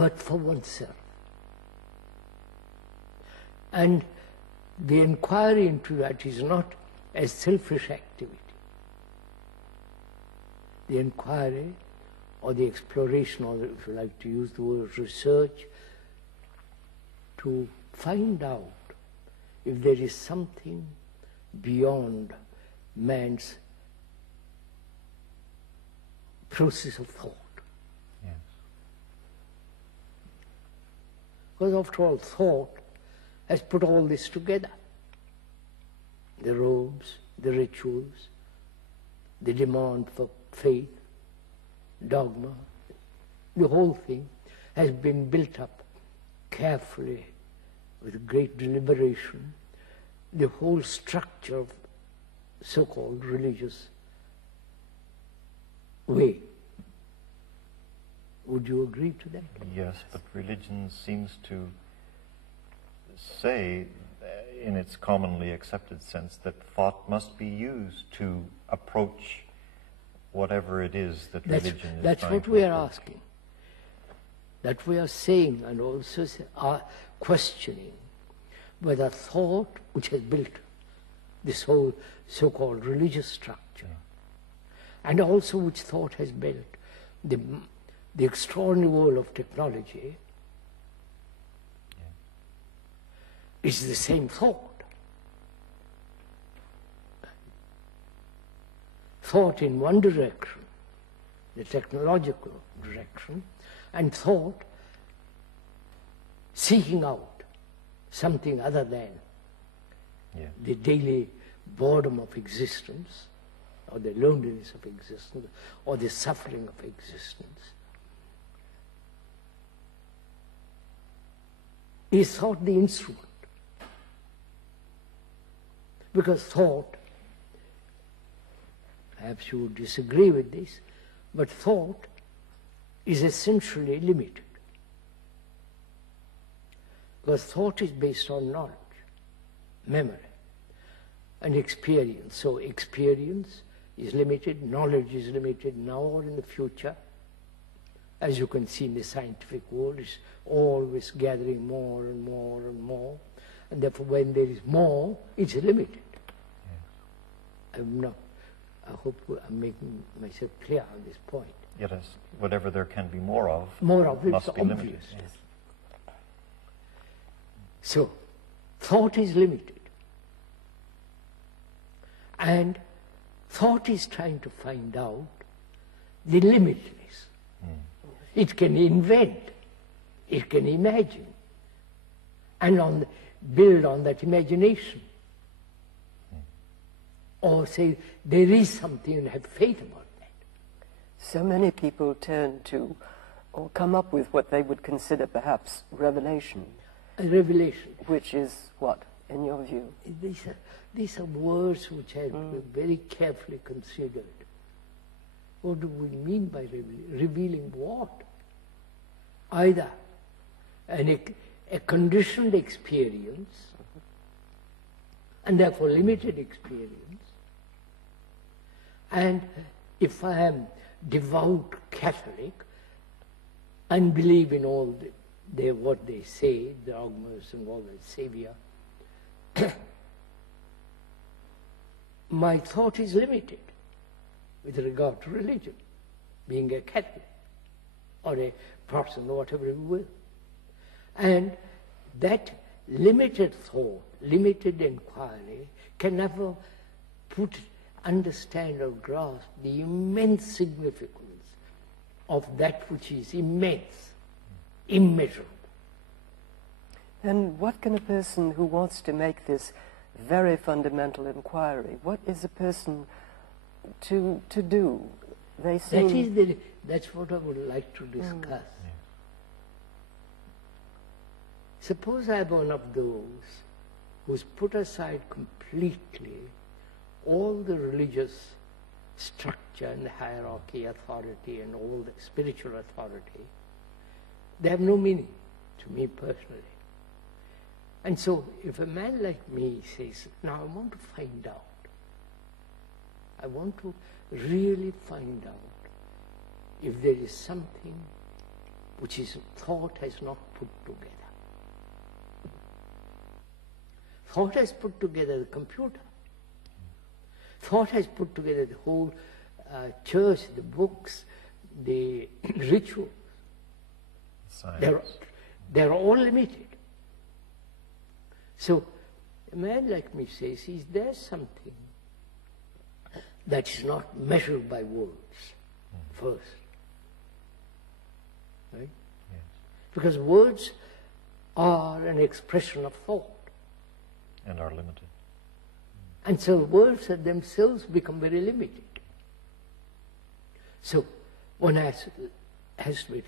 but for oneself. And the inquiry into that is not a selfish activity. The inquiry or the exploration, or if you like to use the word research, to find out if there is something beyond man's process of thought. Yes. Because after all, thought has put all this together. The robes, the rituals, the demand for faith, dogma, the whole thing has been built up carefully with great deliberation. The whole structure of so-called religious way. Would you agree to that? Yes, but religion seems to say, in its commonly accepted sense, that thought must be used to approach whatever it is that religion is trying to That's what we are approach. asking. That we are saying and also are questioning whether thought, which has built this whole so-called religious structure, and also which thought has built the extraordinary world of technology, is the same thought. Thought in one direction, the technological direction, and thought seeking out something other than the daily boredom of existence, or the loneliness of existence, or the suffering of existence. Is thought the instrument? Because thought, perhaps you would disagree with this, but thought is essentially limited. Because thought is based on knowledge, memory, and experience. So experience is limited, knowledge is limited now or in the future. As you can see in the scientific world, it's always gathering more and more and more. And therefore when there is more, it's limited. Yes. I hope I'm making myself clear on this point. Yet as whatever there can be more of It's must be obvious. limited. Yes. So, thought is limited. And thought is trying to find out the limitless. It can invent, it can imagine, and build on that imagination. Or say, there is something, and have faith about that. So many people turn to, or come up with what they would consider perhaps revelation. A revelation. Which is what, in your view? These are words which have been very carefully considered. What do we mean by revealing what? Either a conditioned experience, and therefore limited experience, and if I am devout Catholic and believe in all what they say, dogmas and all that, Savior, my thought is limited with regard to religion, being a Catholic or a Protestant or whatever you will. And that limited thought, limited inquiry can never understand or grasp the immense significance of that which is immense, immeasurable. And what can a person who wants to make this very fundamental inquiry, what is a person to do? They seem... That's what I would like to discuss. Suppose I'm one of those who's put aside completely all the religious structure and hierarchy, authority, and all the spiritual authority. They have no meaning to me personally. And so if a man like me says, now I want to find out, I want to really find out if there is something which is thought has not put together. Thought has put together the computer. Thought has put together the whole church, the books, the rituals. They're all limited. So a man like me says, is there something that is not measured by words first? Right? Yes. Because words are an expression of thought. And are limited. And so words themselves become very limited. So one has to be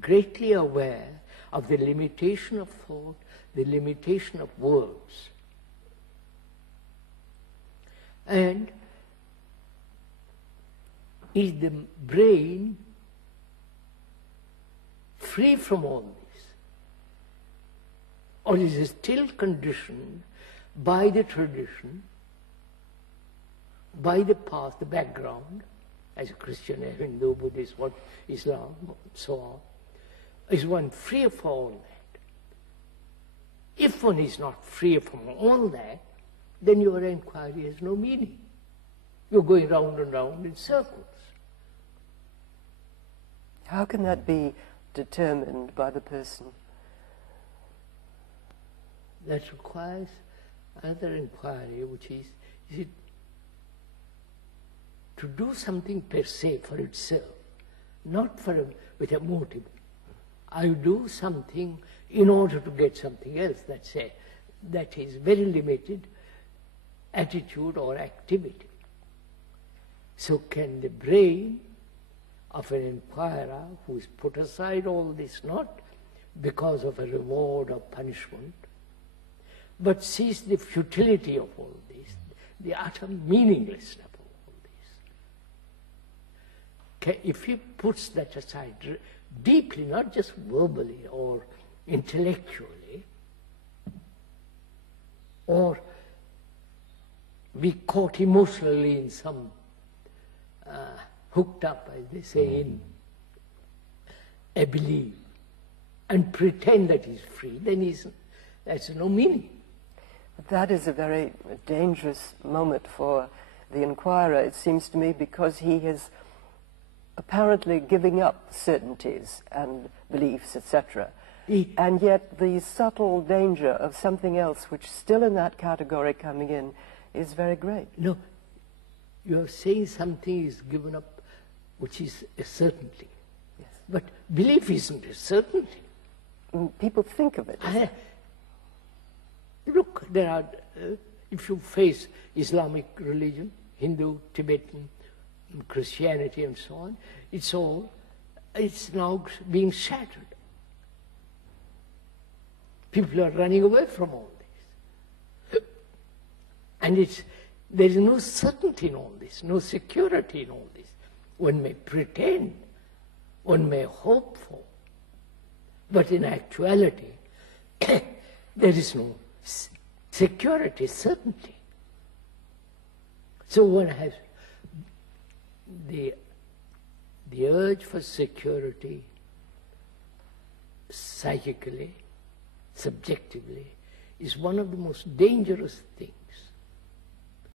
greatly aware of the limitation of thought, the limitation of words. And is the brain free from all this? Or is it still conditioned by the tradition, by the past, the background, as a Christian, a Hindu, Buddhist, Islam, so on? Is one free from all that? If one is not free from all that, then your inquiry has no meaning. You're going round and round in circles. How can that be determined by the person? That requires another inquiry, which is it to do something per se for itself, not with a motive. I do something in order to get something else. That is very limited attitude or activity. So can the brain of an inquirer who has put aside all this, not because of a reward or punishment, but sees the futility of all this, the utter meaninglessness of all this. If he puts that aside deeply, not just verbally or intellectually, or be caught emotionally in some hooked up, as they say, in a belief, and pretend that he's free, then that's no meaning. That is a very dangerous moment for the inquirer, it seems to me, because he is apparently giving up certainties and beliefs, etc. And yet the subtle danger of something else, which still in that category coming in, is very great. No, you are saying something is given up, which is a certainty. Yes. But belief isn't a certainty. People think of it. Look, there are, if you face Islamic religion, Hindu, Tibetan, Christianity and so on, it's now being shattered. People are running away from all this. And there is no certainty in all this, no security in all this. One may pretend, one may hope for, but in actuality, there is no security, certainty. So one has the urge for security psychically, subjectively, is one of the most dangerous things.